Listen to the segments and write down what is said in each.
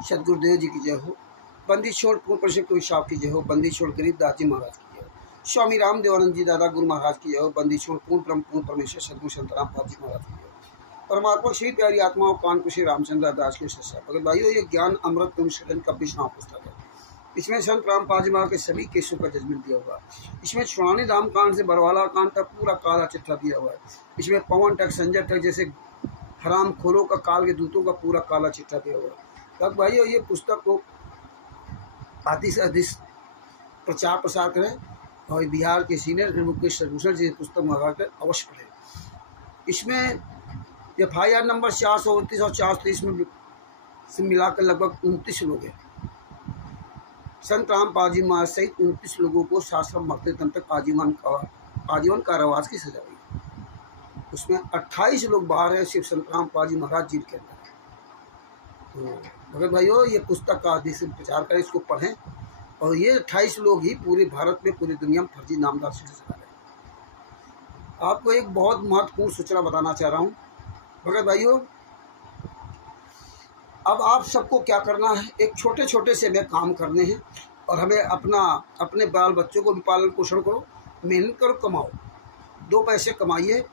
सदगुरुदेव जी की जय हो। बंदी छोड़ पूर्ण परिषद कोई साहब की जय हो। बंदी छोड़ गरीबदास जी महाराज की जय हो। स्वामी राम देवानंद जी दादा गुरु महाराज की जय हो। बंदी छोड़ पूर्ण ब्रह्म पूर्ण परमेश्वर सदगुरु संत रामपाल जी महाराज की जय हो। परमात्मा श्री प्यारी आत्माओं कानपुर श्री रामचंद्र दास के शिष्य अगर भाइयों, ये ज्ञान अमृत एवं सदन का 20वां पुस्तक है। इसमें संत रामपाल जी महाराज के सभी केसों का जजमेंट दिया हुआ है। इसमें छुड़ानी धाम कांड से बरवाला कांड तक पूरा काला चिट्ठा दिया हुआ है। इसमें पवन तक संजय तक जैसे हराम खोरों का काल के दूतों का पूरा काला चिट्ठा दिया हुआ है। तब भाइयों, ये पुस्तक को अधिक से अधिक प्रचार प्रसार करें और बिहार के सीनियर मुकेश भूषण जी पुस्तक मंगा कर अवश्य पढ़ें। इसमें FIR नंबर 429 और 430 में से मिलाकर लगभग 29 लोग हैं। संत रामपाल जी महाराज सहित 29 लोगों को शास्त्र मरते दम तक आजीवन कारावास की सजा हुई। उसमें 28 लोग बाहर है, सिर्फ संत रामपाल जी महाराज जेल के अंदर है। तो मगर भाइयों, ये पुस्तक का अधिक से प्रचार करें, इसको पढ़ें। और ये 28 लोग ही पूरे भारत में, पूरी दुनिया में फर्जी नामदार से चला रहे हैं। आपको एक बहुत महत्वपूर्ण सूचना बताना चाह रहा हूँ भगत भाइयों। अब आप सबको क्या करना है, एक छोटे छोटे से में काम करने हैं और हमें अपने बाल बच्चों को भी पालन पोषण करो, मेहनत करो, कमाओ, 2 पैसे कमाइए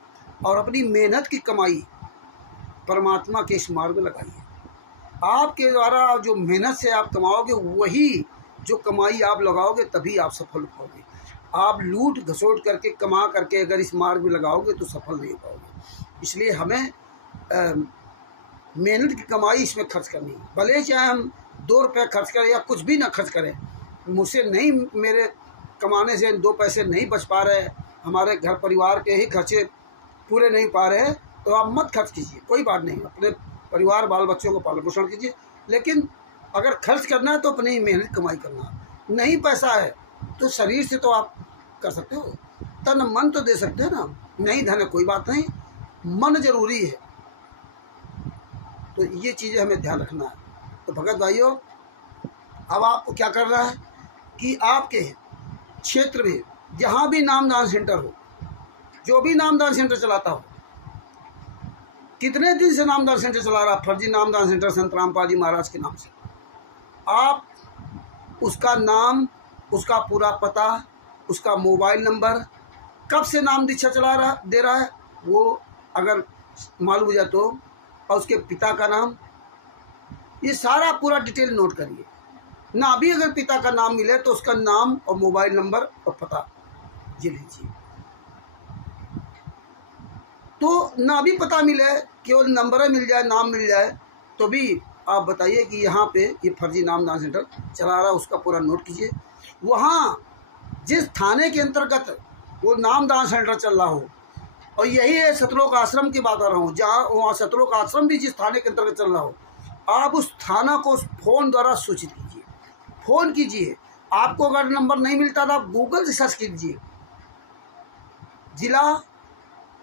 और अपनी मेहनत की कमाई परमात्मा के इस मार्ग में लगाइए। आपके द्वारा जो मेहनत से आप कमाओगे, वही जो कमाई आप लगाओगे, तभी आप सफल पाओगे। आप लूट घसोट करके कमा करके अगर इस मार्ग में लगाओगे तो सफल नहीं पाओगे। इसलिए हमें मेहनत की कमाई इसमें खर्च करनी है। भले चाहे हम 2 रुपये खर्च करें या कुछ भी ना खर्च करें, मुझसे नहीं, मेरे कमाने से 2 पैसे नहीं बच पा रहे, हमारे घर परिवार के ही खर्चे पूरे नहीं पा रहे, तो आप मत खर्च कीजिए, कोई बात नहीं। अपने परिवार बाल बच्चों को पालन पोषण कीजिए, लेकिन अगर खर्च करना है तो अपनी मेहनत कमाई करना। नहीं पैसा है तो शरीर से तो आप कर सकते हो, तन मन तो दे सकते हैं ना। नहीं धन है कोई बात नहीं, मन जरूरी है। तो ये चीज़ें हमें ध्यान रखना है। तो भगत भाइयों, अब आपको क्या करना है कि आपके क्षेत्र में जहाँ भी नामदान सेंटर हो, जो भी नामदान सेंटर चलाता हो, कितने दिन से नामदान सेंटर चला रहा, फर्जी नामदान सेंटर संत रामपाल जी महाराज के नाम से, आप उसका नाम, उसका पूरा पता, उसका मोबाइल नंबर, कब से नाम दीक्षा दे रहा है, वो अगर मालूम हो जाए तो, और उसके पिता का नाम, ये सारा पूरा डिटेल नोट करिए। ना भी अगर पिता का नाम मिले तो उसका नाम और मोबाइल नंबर और पता ये लीजिए। तो ना भी पता मिले, केवल नंबर मिल जाए, नाम मिल जाए, तो भी आप बताइए कि यहाँ पे ये फर्जी नामदान सेंटर चला रहा है, उसका पूरा नोट कीजिए। वहाँ जिस थाने के अंतर्गत वो नामदान सेंटर चल रहा हो, और यही है सतलोक आश्रम की बात कर रहा हूँ, जहाँ वहाँ सतलोक आश्रम भी जिस थाने के अंतर्गत चल रहा हो, आप उस थाना को फ़ोन द्वारा सूचित कीजिए, फ़ोन कीजिए। आपको अगर नंबर नहीं मिलता तो आप गूगल से सर्च कीजिए, जिला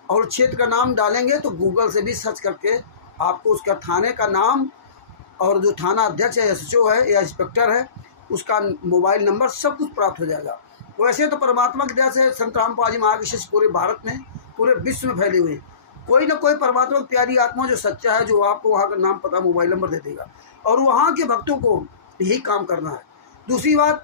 और क्षेत्र का नाम डालेंगे तो गूगल से भी सर्च करके आपको उसका थाने का नाम और जो थाना अध्यक्ष है, SHO है या इंस्पेक्टर है, उसका मोबाइल नंबर, सब कुछ प्राप्त हो जाएगा। वैसे तो परमात्मा की दया से संत रामपाल जी महाराज के शिष्य पूरे भारत में, पूरे विश्व में फैले हुए, कोई ना कोई परमात्मा की प्यारी आत्मा जो सच्चा है, जो आपको वहाँ का नाम पता मोबाइल नंबर दे देगा। और वहाँ के भक्तों को यही काम करना है। दूसरी बात,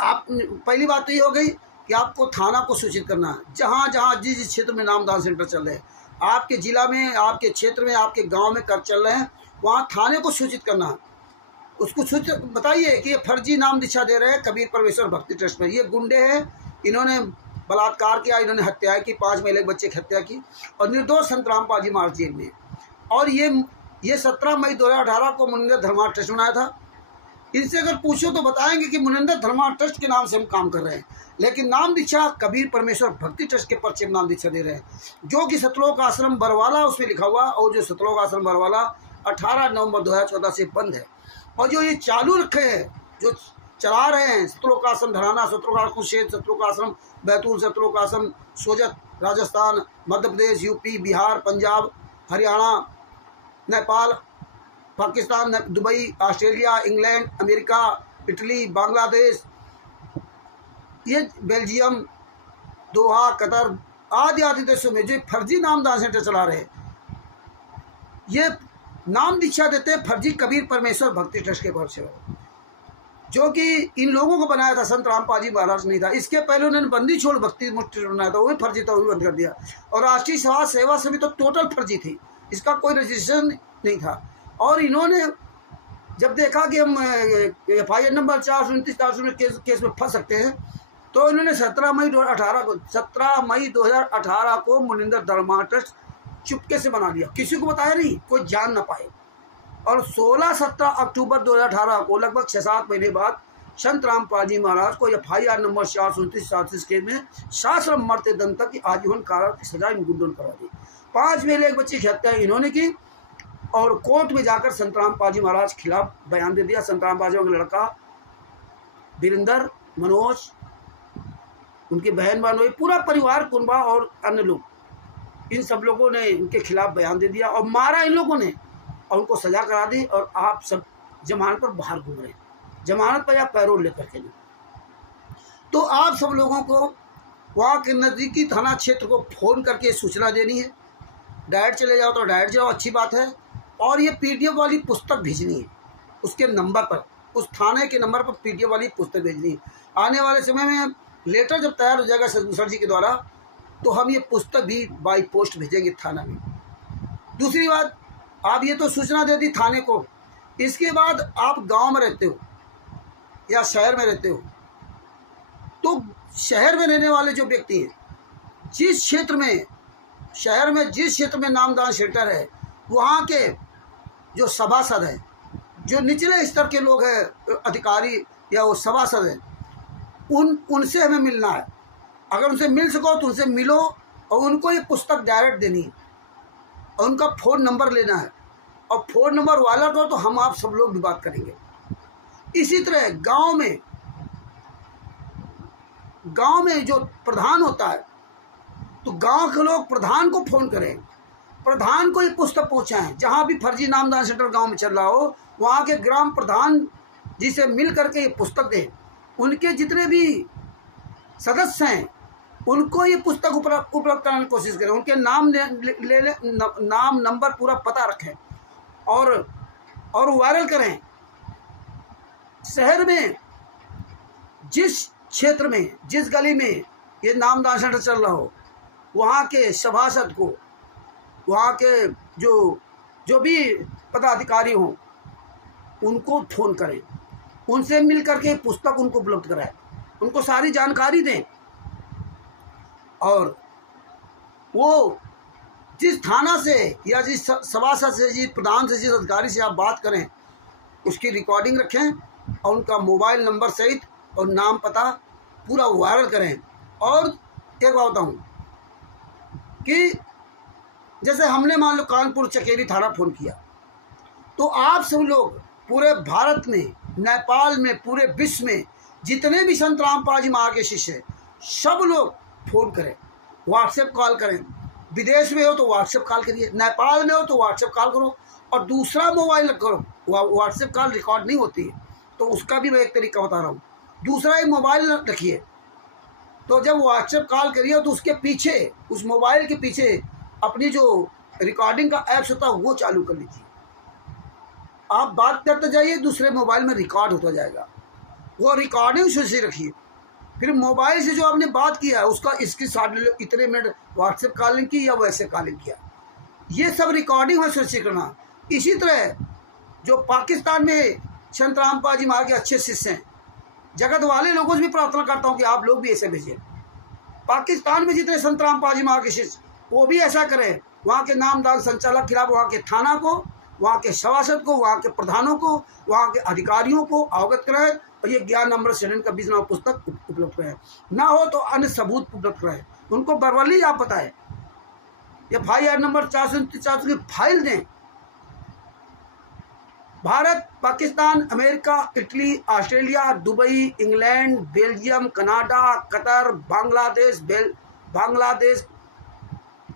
आप पहली बात तो ये हो गई कि आपको थाना को सूचित करना है। जहाँ जहाँ जिस क्षेत्र में नामदान सेंटर चल रहे हैं, आपके जिला में, आपके क्षेत्र में, आपके गाँव में कर चल रहे हैं, वहाँ थाने को सूचित करना है। उसको सूचित बताइए कि ये फर्जी नाम दीक्षा दे रहे हैं कबीर परमेश्वर भक्ति ट्रस्ट में, ये गुंडे हैं, इन्होंने बलात्कार किया, इन्होंने हत्याएं की, 5 महिला बच्चे की हत्या की, और निर्दोष संत रामपाल जी महाराज जेल में। और ये 17 मई 2018 को मुनिंदर धर्मा ट्रस्ट बनाया था। इनसे अगर पूछो तो बताएंगे कि मुनिंदर धर्मा ट्रस्ट के नाम से हम काम कर रहे हैं, लेकिन नाम दीक्षा कबीर परमेश्वर भक्ति ट्रस्ट के पर्चे में नाम दीक्षा दे रहे हैं, जो कि सतलोक आश्रम बरवाला उसमें लिखा हुआ। और जो सतलोक आश्रम बरवाला 18 नवंबर 2014 से बंद है। और जो ये चालू रखे हैं, जो चला रहे हैं, सतलोक आश्रम धराना, सतलोक आश्रम कुशेत, सतलोक आश्रम Betul, Satlok Ashram Sojat, Rajasthan, Madhya Pradesh, UP, Bihar, Punjab, Haryana, Nepal, Pakistan, Dubai, Australia, England, America, Italy, Bangladesh, ये बेल्जियम, दोहा, कतर आदि आदि देशों में जो फर्जी नामदान सेंटर चला रहे हैं, ये नाम दीक्षा देते हैं फर्जी कबीर परमेश्वर भक्ति ट्रस्ट के भरोसे, जो कि इन लोगों को बनाया था, संत रामपाल जी महाराज नहीं था। इसके पहले उन्होंने बंदी छोड़ भक्ति ट्रस्ट बनाया था, वो भी फर्जी था, वो भी बंद कर दिया। और राष्ट्रीय समाज सेवा समिति तो टोटल फर्जी थी, इसका कोई रजिस्ट्रेशन नहीं था। और इन्होंने जब देखा कि हम FIR नंबर 429 में केस में फंस सकते हैं, तो इन्होंने 17 मई 2018 को मुनिंदर धर्मा ट्रस्ट चुपके से बना लिया, किसी को बताया नहीं, कोई जान ना पाए। और 16-17 अक्टूबर 2018 को लगभग 6-7 महीने बाद संत रामपाल जी महाराज को FIR नंबर 429 केस में शास्त्रम मरते दम तक की आजीवन कारावास की सजा इन गुंडों ने करवा दी। 5 महीने एक बच्ची की हत्या इन्होंने की और कोर्ट में जाकर संत रामपाल जी महाराज के खिलाफ बयान दे दिया। संत रामपाल जी का लड़का वीरेंद्र, मनोज, उनकी बहन बनोई, पूरा परिवार, कुनबा और अन्य लोग, इन सब लोगों ने इनके खिलाफ बयान दे दिया और मारा इन लोगों ने और उनको सजा करा दी। और आप सब जमानत पर बाहर घूम रहे हैं, जमानत पर या पैरोल लेकर के नहीं। तो आप सब लोगों को वहाँ के नज़दीकी थाना क्षेत्र को फ़ोन करके सूचना देनी है। डायरेक्ट चले जाओ तो डायरेक्ट जाओ, अच्छी बात है। और ये PDF वाली पुस्तक भेजनी है उसके नंबर पर, उस थाने के नंबर पर PDF वाली पुस्तक भेजनी है। आने वाले समय में लेटर जब तैयार हो जाएगा सर जी के द्वारा, तो हम ये पुस्तक भी बाई पोस्ट भेजेंगे थाना में। दूसरी बात, आप ये तो सूचना दे दी थाने को, इसके बाद आप गांव में रहते हो या शहर में रहते हो, तो शहर में रहने वाले जो व्यक्ति हैं, जिस क्षेत्र में, शहर में जिस क्षेत्र में नामदान शेल्टर है, वहाँ के जो सभासद हैं, जो निचले स्तर के लोग हैं, अधिकारी या वो सभासद हैं, उनसे हमें मिलना है। अगर उनसे मिल सको तो उनसे मिलो और उनको ये पुस्तक डायरेक्ट देनी है और उनका फ़ोन नंबर लेना है। और फ़ोन नंबर वाला को तो हम आप सब लोग भी बात करेंगे। इसी तरह गांव में जो प्रधान होता है, तो गांव के लोग प्रधान को फ़ोन करें, प्रधान को ये पुस्तक पहुँचाएँ। जहाँ भी फर्जी नामदान सेंटर गाँव में चल रहा हो, वहाँ के ग्राम प्रधान जी से मिल करके ये पुस्तक दें। उनके जितने भी सदस्य हैं उनको ये पुस्तक उपलब्ध कराने की कोशिश करें। उनके नाम ले नाम, नंबर, पूरा पता रखें और वायरल करें। शहर में जिस क्षेत्र में, जिस गली में ये नामदान सेंटर चल रहा हो, वहाँ के सभासद को, वहाँ के जो भी पदाधिकारी हों, उनको फ़ोन करें, उनसे मिल करके पुस्तक उनको उपलब्ध कराएं, उनको सारी जानकारी दें। और वो जिस थाना से या जिस सभासद से, जिस प्रधान से, जिस अधिकारी से आप बात करें, उसकी रिकॉर्डिंग रखें और उनका मोबाइल नंबर सहित और नाम पता पूरा वायरल करें। और एक बात बताऊँ कि जैसे हमने मान लो कानपुर चकेरी थाना फ़ोन किया, तो आप सब लोग पूरे भारत में, नेपाल में, पूरे विश्व में जितने भी संत रामपाल जी महाराज के शिष्य हैं, सब लोग फ़ोन करें, व्हाट्सएप कॉल करें। विदेश में हो तो व्हाट्सएप कॉल करिए, नेपाल में हो तो व्हाट्सएप कॉल करो और दूसरा मोबाइल करो। व्हाट्सएप कॉल रिकॉर्ड नहीं होती है, तो उसका भी मैं एक तरीका बता रहा हूँ। दूसरा एक मोबाइल रखिए, तो जब व्हाट्सएप कॉल करिए तो उसके पीछे, उस मोबाइल के पीछे अपनी जो रिकॉर्डिंग का ऐप्स होता है वो चालू कर लीजिए। आप बात करते जाइए, दूसरे मोबाइल में रिकॉर्ड होता जाएगा, वो रिकॉर्डिंग से रखिए। फिर मोबाइल से जो आपने बात किया उसका स्क्रीनशॉट ले लो, इतने मिनट व्हाट्सएप कॉलिंग की या वैसे कॉलिंग किया, ये सब रिकॉर्डिंग है सुनिश्चित करना। इसी तरह जो पाकिस्तान में संत रामपाल जी महाराज के अच्छे शिष्य हैं, जगत वाले लोगों से भी प्रार्थना करता हूँ कि आप लोग भी ऐसे भेजें। पाकिस्तान में जितने संत रामपाल जी महाराज के शिष्य, वो भी ऐसा करें। वहाँ के नामदान संचालक खिलाफ वहाँ के थाना को, वहाँ के सभासद को, वहाँ के प्रधानों को, वहाँ के अधिकारियों को अवगत कराएं और ये ज्ञान अमृत शरण का 20 नाम पुस्तक उपलब्ध कराएं। ना हो तो अन्य सबूत उपलब्ध कराएं, उनको बरवली आप बताएं, FIR नंबर 449 की फाइल दें। Bharat, Pakistan, America, Italy, Australia, Dubai, England, Belgium, Canada, Qatar, Bangladesh,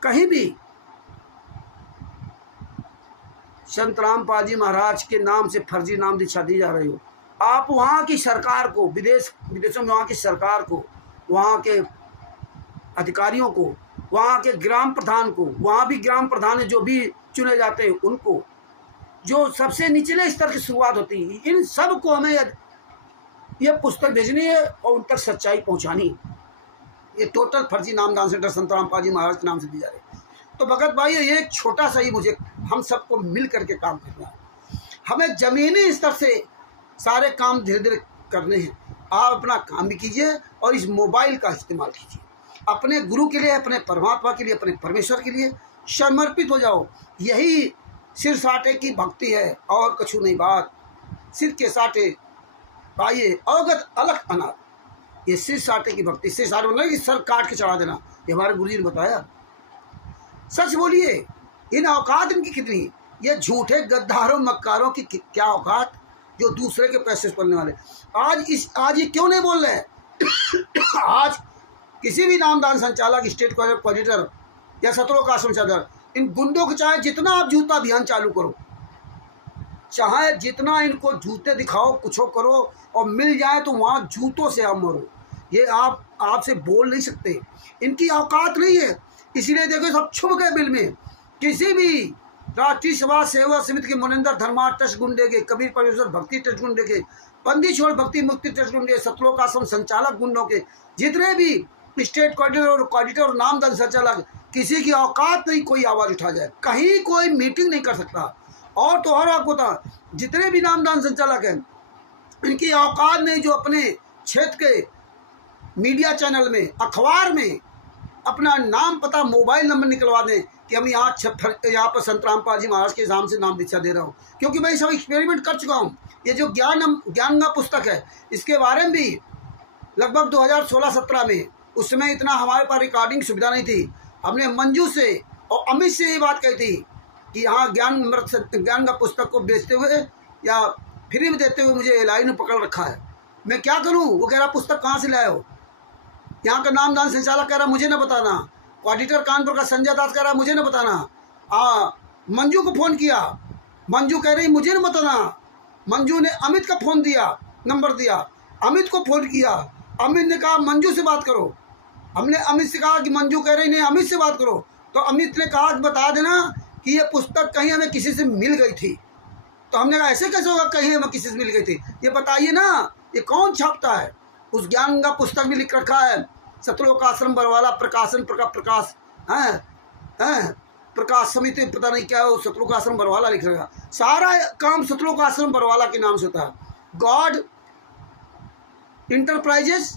कहीं भी संत रामपाल जी महाराज के नाम से फर्जी नाम दीक्षा दी जा रही हो, आप वहाँ की सरकार को, विदेशों में वहाँ की सरकार को, वहाँ के अधिकारियों को, वहाँ के ग्राम प्रधान को, वहाँ भी ग्राम प्रधान जो भी चुने जाते हैं उनको जो सबसे निचले स्तर की शुरुआत होती है, इन सब को हमें ये पुस्तक भेजनी है और उन तक सच्चाई पहुंचानी है। ये टोटल फर्जी नामदान सेंटर संत रामपाल जी महाराज के नाम से दी जा रही है। तो भगत भाई ये एक छोटा सा ही मुझे हम सबको मिल करके काम करना है। हमें ज़मीनी स्तर से सारे काम धीरे धीरे करने हैं। आप अपना काम भी कीजिए और इस मोबाइल का इस्तेमाल कीजिए अपने गुरु के लिए, अपने परमात्मा के लिए, अपने परमेश्वर के लिए समर्पित हो जाओ। यही सिर साटे की भक्ति है और कछु नहीं बात। सिर के साटे पाइए अवगत अलग अनाथ। ये सिर साटे की भक्ति, सिर साटे मतलब कि सर काट के चढ़ा देना, ये हमारे गुरु जी ने बताया। सच बोलिए, इन औकात इनकी कितनी? ये झूठे गद्दारों मक्कारों की क्या औकात जो दूसरे के पैसे से पलने वाले। आज ये क्यों नहीं बोल रहे? आज किसी भी नामदान संचालक, स्टेट कोऑर्डिनेटर या सत्रों का संचालक, इन गुंडों को चाहे जितना आप जूता अभियान चालू करो, चाहे जितना इनको जूते दिखाओ, कुछ करो और मिल जाए तो वहाँ जूतों से आप मरो। ये आपसे बोल नहीं सकते, इनकी औकात नहीं है। इसीलिए देखो सब छुप गए बिल में। किसी भी राष्ट्रीय समाज सेवा समिति के मुनिंदर धर्मा ट्रस्ट गुंडे के, कबीर परमेश्वर भक्ति ट्रस्ट गुंडे के, बंदी छोड़ भक्ति मुक्ति ट्रस्ट गुंडे, सतलोक आश्रम संचालक गुंडों के, जितने भी स्टेट कोऑर्डिनेटर और नामदान संचालक, किसी की औकात नहीं कोई आवाज़ उठा जाए, कहीं कोई मीटिंग नहीं कर सकता। और तो हर आपको था जितने भी नामदान संचालक हैं, इनकी औकात नहीं जो अपने क्षेत्र के मीडिया चैनल में, अखबार में अपना नाम पता मोबाइल नंबर निकलवा दें कि हम यहाँ पर संत रामपाल जी महाराज के नाम से नाम दीक्षा दे रहा हूँ। क्योंकि मैं सब एक्सपेरिमेंट कर चुका हूँ। ये जो ज्ञान का पुस्तक है, इसके बारे में भी लगभग 2016-17 में, उस समय इतना हमारे पास रिकॉर्डिंग सुविधा नहीं थी। हमने मंजू से और अमित से ये बात कही थी कि यहाँ ज्ञान का पुस्तक को बेचते हुए या फ्री में देते हुए मुझे एलआई ने पकड़ रखा है। मैं क्या करूँ? वो कह रहा पुस्तक कहाँ से लाए हो? यहाँ का नामदान संचालक कह रहा मुझे न बताना, ऑडिटर कानपुर का संजय दास कह रहा मुझे न बताना। मंजू को फ़ोन किया, मंजू कह रही मुझे न बताना। मंजू ने अमित का फ़ोन दिया, नंबर दिया, अमित को फ़ोन किया, अमित ने कहा मंजू से बात करो। हमने अमित से कहा कि मंजू कह रही नहीं अमित से बात करो, तो अमित ने कहा बता देना कि ये पुस्तक कहीं हमें किसी से मिल गई थी। तो हमने कहा ऐसे कैसे होगा कहीं हमें किसी से मिल गई थी? ये बताइए ना, ये कौन छापता है? उस ज्ञान का पुस्तक भी लिख रखा है सतलोक आश्रम बरवाला प्रकाशन प्रकाश समिति, पता नहीं क्या है, सतलोक आश्रम बरवाला लिख रखा। सारा काम सतलोक आश्रम बरवाला के नाम से होता है। गॉड इंटरप्राइजेस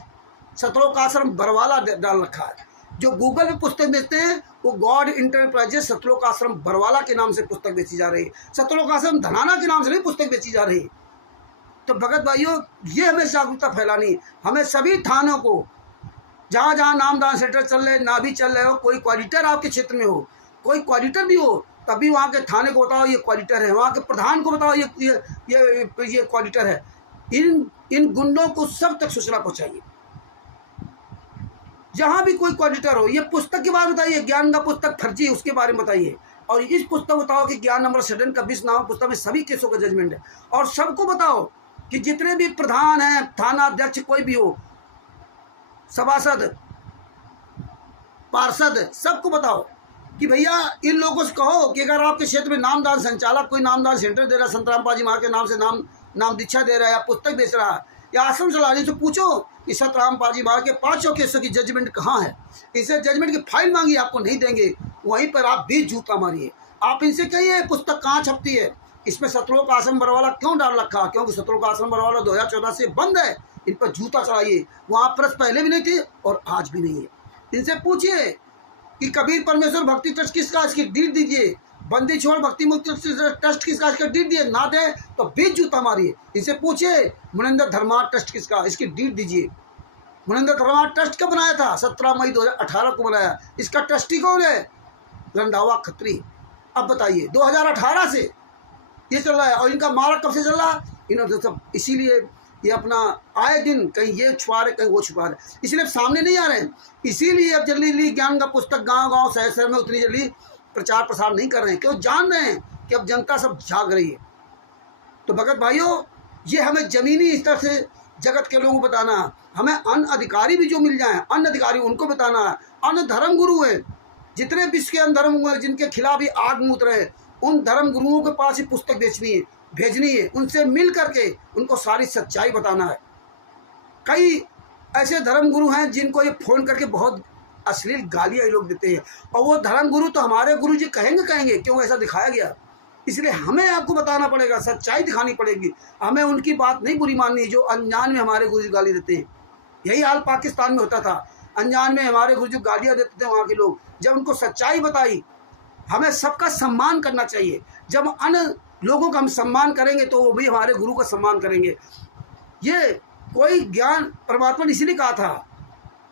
सतलोक आश्रम बरवाला डाल रखा है। जो गूगल पे पुस्तक बेचते हैं वो गॉड इंटरप्राइजेस सतलोक आश्रम बरवाला के नाम से पुस्तक बेची जा रही है। सतलोक आश्रम धनाना के नाम से नहीं पुस्तक बेची जा रही है। तो भगत भाइयों, ये हमें जागरूकता फैलानी। हमें सभी थानों को, जहाँ जहाँ नामदान सेंटर चल रहे, ना भी चल रहे हो, कोई क्वाडिटर आपके क्षेत्र में हो, कोई क्वाडिटर भी हो, तभी वहाँ के थाने को बताओ ये क्वाडिटर है, वहाँ के प्रधान को बताओ ये क्वाडिटर है। इन गुंडों को सब तक सूचना पहुँचाइए। जहाँ भी कोई क्वाडिटर हो, ये पुस्तक के बारे में बताइए, ज्ञान का पुस्तक फर्जी उसके बारे में बताइए। और इस पुस्तक बताओ कि ज्ञान नंबर 7 का 20 नाम पुस्तक में सभी केसों का जजमेंट है। और सबको बताओ कि जितने भी प्रधान हैं, थाना अध्यक्ष कोई भी हो, सभासद, पार्षद, सबको बताओ कि भैया इन लोगों से कहो कि अगर आपके क्षेत्र में नामदान संचालक कोई नामदान सेंटर दे रहा है, संत रामपाल जी महाराज के नाम से नाम दीक्षा दे रहा है, या पुस्तक बेच रहा है, या आश्रम चला रही, तो पूछो कि संत रामपाल जी महाराज के 500 केसों की जजमेंट कहाँ है। इसे जजमेंट की फाइल मांगी, आपको नहीं देंगे, वहीं पर आप भी जूता मारिए। आप इनसे कहिए पुस्तक कहाँ छपती है, इसमें सतलोक आश्रम बरवाला क्यों डाल रखा? क्योंकि सतलोक आश्रम बरवाला 2014 से बंद है। इन पर जूता चढ़ाइए। वहाँ प्रेस पहले भी नहीं थे और आज भी नहीं है। इनसे पूछिए कि कबीर परमेश्वर भक्ति ट्रस्ट किसका, इसकी डीड दीजिए। बंदी छोड़ भक्ति मुक्ति ट्रस्ट किसका, इसका डीड दिए। ना दे तो बीच जूता मारिए। इनसे पूछिए मुनिंदर धर्मा ट्रस्ट किसका, इसकी डीड दीजिए। मुनिंदर धर्मा ट्रस्ट कब बनाया था? 17 मई 2018 को बनाया। इसका ट्रस्टी कौन है? रंधावा खत्री। अब बताइए 2018 से ये चल रहा है। और इनका मार्ग कब से चल रहा? इन्होंने सब, इसीलिए ये अपना आए दिन कहीं ये छुपा रहे, कहीं वो छुपा रहे, इसलिए सामने नहीं आ रहे हैं। इसीलिए अब जल्दी ज्ञान का पुस्तक गांव-गांव, शहर-शहर में उतनी जल्दी प्रचार प्रसार नहीं कर रहे हैं, क्यों? जान रहे हैं कि अब जनता सब जाग रही है। तो भगत भाइयों, ये हमें जमीनी स्तर से जगत के लोगों को बताना। हमें अन्य अधिकारी भी जो मिल जाएं, अन्य अधिकारी उनको बताना है। अन्य धर्म गुरु है, जितने विश्व के अन्य धर्म हुए जिनके खिलाफ ही आग मूत रहे, उन धर्म गुरुओं के पास ही पुस्तक भेजनी है, उनसे मिल करके उनको सारी सच्चाई बताना है। कई ऐसे धर्म गुरु हैं जिनको ये फ़ोन करके बहुत अश्लील गालियाँ ये लोग देते हैं, और वो धर्म गुरु तो हमारे गुरु जी कहेंगे क्यों ऐसा दिखाया गया। इसलिए हमें आपको बताना पड़ेगा, सच्चाई दिखानी पड़ेगी। हमें उनकी बात नहीं बुरी माननी जो अनजान में हमारे गुरु जी गाली देते हैं। यही हाल पाकिस्तान में होता था, अनजान में हमारे गुरु जी गालियाँ देते थे वहाँ के लोग। जब उनको सच्चाई बताई, हमें सबका सम्मान करना चाहिए। जब अन्य लोगों का हम सम्मान करेंगे तो वो भी हमारे गुरु का सम्मान करेंगे। ये कोई ज्ञान परमात्मा ने इसीलिए कहा था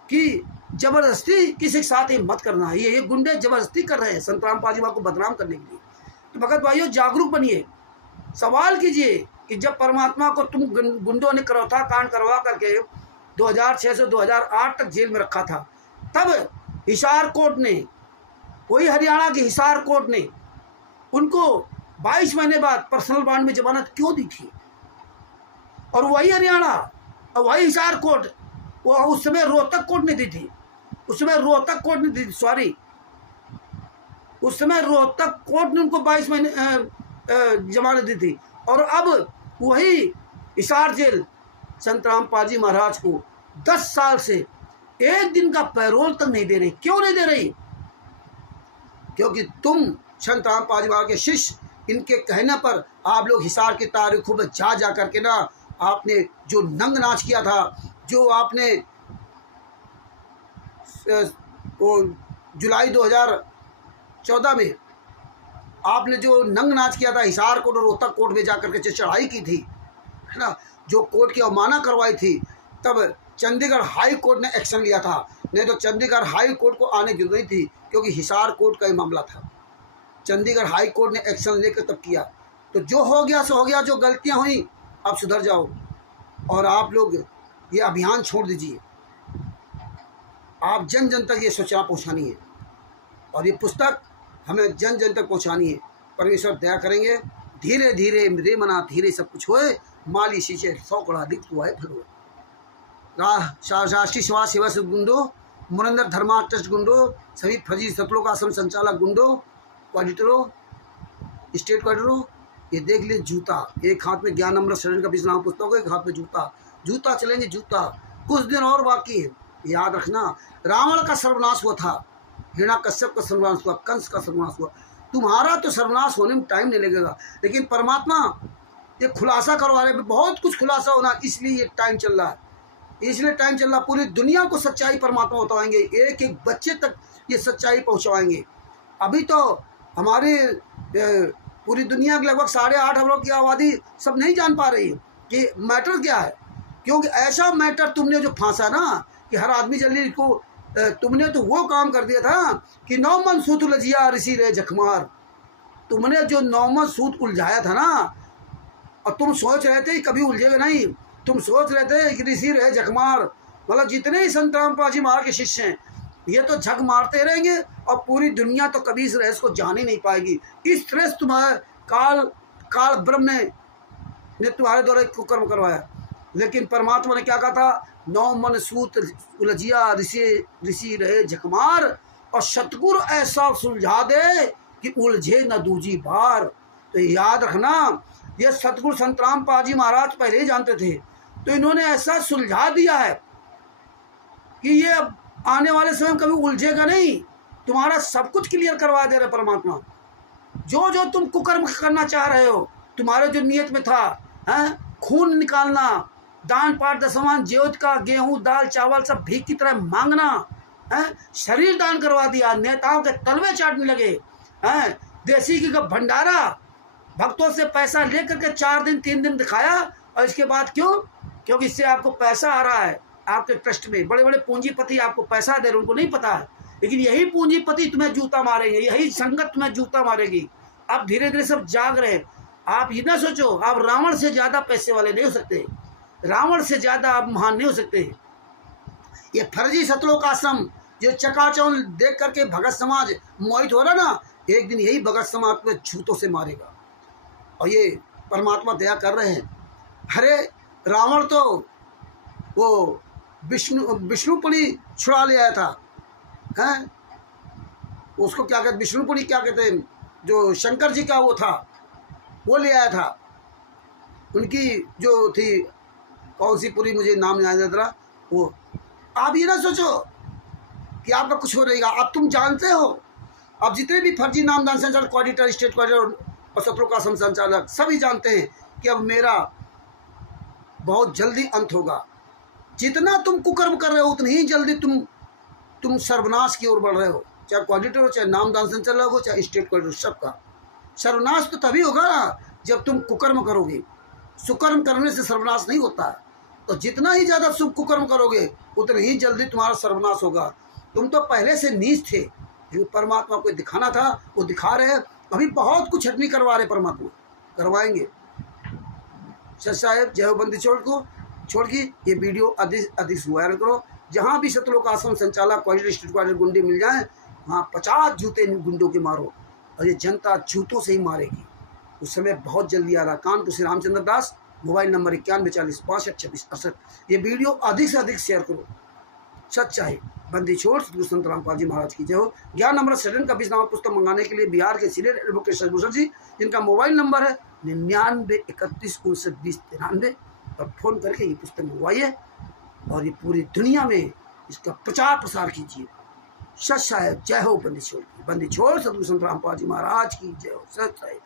कि जबरदस्ती किसी के साथ ये मत करना है। ये गुंडे जबरदस्ती कर रहे हैं संत रामपाल जी को बदनाम करने के लिए। तो भगत भाइयों, जागरूक बनिए, सवाल कीजिए कि जब परमात्मा को तुम गुंडों ने करौता कांड करवा करके 2006 से 2008 तक जेल में रखा था, तब हिसार कोर्ट ने, वही हरियाणा के हिसार कोर्ट ने उनको 22 महीने बाद पर्सनल बॉन्ड में जमानत क्यों दी थी? और वही हरियाणा और वही हिसार कोर्ट, वो उस समय रोहतक कोर्ट ने दी थी, उस समय रोहतक कोर्ट ने दी, सॉरी, उस समय रोहतक कोर्ट ने उनको 22 महीने जमानत दी थी। और अब वही हिसार जेल संत रामपाल जी महाराज को 10 साल से 1 दिन का पैरोल तक नहीं दे रही। क्यों नहीं दे रही? क्योंकि तुम संत रामपाल जी महाराज के शिष्य, इनके कहने पर आप लोग हिसार की तारीखों में जा करके ना, आपने जो नंग नाच किया था, जो आपने वो जुलाई 2014 में आपने जो नंग नाच किया था हिसार कोर्ट और रोहतक कोर्ट में जाकर के चढ़ाई की थी, है ना, जो कोर्ट की अवमानना करवाई थी, तब चंडीगढ़ हाई कोर्ट ने एक्शन लिया था। नहीं तो चंडीगढ़ हाई कोर्ट को आने जरूरी थी, क्योंकि हिसार कोर्ट का ही मामला था। चंडीगढ़ हाई कोर्ट ने एक्शन लेकर तब किया। तो जो हो गया सो हो गया, जो गलतियां हुई आप सुधर जाओ, और आप लोग ये अभियान छोड़ दीजिए। आप जन जन तक ये सूचना पहुंचानी है, और ये पुस्तक हमें जन जन तक पहुंचानी है। परमेश्वर दया करेंगे। धीरे धीरे रे मना धीरे सब कुछ होए, माली शीशे 100 कड़ा दिख हुआ है फिर राष्ट्रीय समाज सेवा से गुंडो, मुरंदर धर्मा ट्रस्ट गुंडो, सभी फर्जी सतलोक आश्रम संचालक गुंडो, ऑडिटरों, स्टेट ऑडिटरों, ये देख ले जूता, एक हाथ में ज्ञान अमृत शरण का बीच नाम पुस्तक, एक हाथ में जूता चलेंगे जूता। कुछ दिन और बाकी है, याद रखना। रावण का सर्वनाश हुआ था, हिरण्यकश्यप का सर्वनाश हुआ, कंस का सर्वनाश हुआ। तुम्हारा तो सर्वनाश होने में टाइम नहीं लगेगा, लेकिन परमात्मा ये खुलासा करवा रहे, बहुत कुछ खुलासा होना, इसलिए ये टाइम चल रहा है, इसलिए टाइम चल रहा। पूरी दुनिया को सच्चाई परमात्मा बताएंगे, एक एक बच्चे तक ये सच्चाई पहुंचवाएंगे। अभी तो हमारे पूरी दुनिया के लगभग 8.5 अरब की आबादी सब नहीं जान पा रही है कि मैटर क्या है, क्योंकि ऐसा मैटर तुमने जो फांसा ना कि हर आदमी जल्दी को, तुमने तो वो काम कर दिया था कि 9 मन सूत उलझिया ऋषि रहे जखमार। तुमने जो 9 मन सूत उलझाया था ना, और तुम सोच रहे थे कि कभी उलझेगा नहीं, तुम सोच रहे थे कि ऋषि रहे जखमार, मतलब जितने ही संत रामपाल जी महाराज के शिष्य हैं ये तो झक मारते रहेंगे, और पूरी दुनिया तो कभी इस रहस्य को जान ही नहीं पाएगी। इस तरह से तुम्हारे काल ब्रह्म ने तुम्हारे द्वारा कुकर्म करवाया। लेकिन परमात्मा ने क्या कहा था? 9 मन सूत उलझिया ऋषि रहे झकमार, और सतगुरु ऐसा सुलझा दे कि उलझे न दूजी बार। तो याद रखना, ये सतगुरु संत रामपाल जी महाराज पहले ही जानते थे, तो इन्होंने ऐसा सुलझा दिया है कि ये आने वाले समय में कभी उलझेगा नहीं। तुम्हारा सब कुछ क्लियर करवा दे रहे परमात्मा। जो जो तुम कुकर्म करना चाह रहे हो, तुम्हारे जो नियत में था, खून निकालना, दान पाठ दशमान ज्योत का, गेहूं दाल चावल सब भीख की तरह मांगना, शरीर दान करवा दिया, नेताओं के तलवे चाटने लगे, देसी घी का भंडारा, भक्तों से पैसा लेकर के 4 दिन 3 दिन दिखाया, और इसके बाद क्यों? क्योंकि इससे आपको पैसा आ रहा है, आपके ट्रस्ट में बड़े बड़े पूंजीपति आपको पैसा दे रहे, उनको नहीं पता है, लेकिन यही पूंजीपति तुम्हें जूता मारेंगे, यही संगत तुम्हें जूता मारेगी। आप धीरे धीरे सब जाग रहे हैं। आप ये ना सोचो आप रावण से ज़्यादा पैसे वाले नहीं हो सकते, रावण से ज़्यादा आप महान नहीं हो सकते। ये फर्जी सतलोक आश्रम जो चकाचौंध देख करके भगत समाज मोहित हो रहा ना, एक दिन यही भगत समाज को जूतों से मारेगा। और ये परमात्मा दया कर रहे हैं। अरे रावण तो वो विष्णुपुरी छुड़ा ले आया था, हैं? उसको क्या कहते, विष्णुपुरी क्या कहते हैं, जो शंकर जी का वो था वो ले आया था। उनकी जो थी कौन सी पूरी मुझे नाम याद नहीं रहा वो। आप ये ना सोचो कि आपका कुछ हो रहेगा। अब तुम जानते हो, अब जितने भी फर्जी नामदान संचालक, कोऑर्डिनेटर, स्टेट कोऑर्डिनेटर और सत्रों का संचालक सभी जानते हैं कि अब मेरा बहुत जल्दी अंत होगा। जितना तुम कुकर्म कर रहे हो उतनी ही जल्दी तुम सर्वनाश की ओर बढ़ रहे हो। चाहे कोऑर्डिनेटर हो, चाहे नामदान संचालक हो, चाहे स्टेट कोऑर्डिनेटर, सबका सर्वनाश तो तभी होगा ना जब तुम कुकर्म करोगे। सुकर्म करने से सर्वनाश नहीं होता है। तो जितना ही ज़्यादा शुभ कुकर्म करोगे उतनी ही जल्दी तुम्हारा सर्वनाश होगा। तुम तो पहले से नीच थे, जो परमात्मा को दिखाना था वो दिखा रहे हैं। अभी बहुत कुछ हटनी करवा रहे, परमात्मा करवाएंगे। सच साहेब, जय हो बंदी छोड़ की ये वीडियो अधिक अधिक वायरल करो। जहाँ भी शत्रुलोक आश्रम संचालक, कोऑर्डिनेटर, स्टेट कोऑर्डिनेटर गुंडे मिल जाएं, वहाँ 50 जूते गुंडों के मारो और ये जनता जूतों से ही मारेगी। उस समय बहुत जल्दी आ रहा। कानपुर से रामचंद्र दास, मोबाइल नंबर 9140652668। ये वीडियो अधिक से अधिक शेयर करो। सच्चाई बंदी छोड़ सतगुरु संत रामपाल जी महाराज की जय हो। ज्ञान अमृत सदन का बीसनामा पुस्तक मंगाने के लिए बिहार के सीनियर एडवोकेट शशभूषण जी, जिनका मोबाइल नंबर है 9931592093 पर फ़ोन करके ये पुस्तक मंगवाइए और ये पूरी दुनिया में इसका प्रचार प्रसार कीजिए। सच साहेब, जय हो बंदी छोड़ की। बंदी छोड़ सतगुरु संत रामपाल जी महाराज की जय हो। सच साहेब।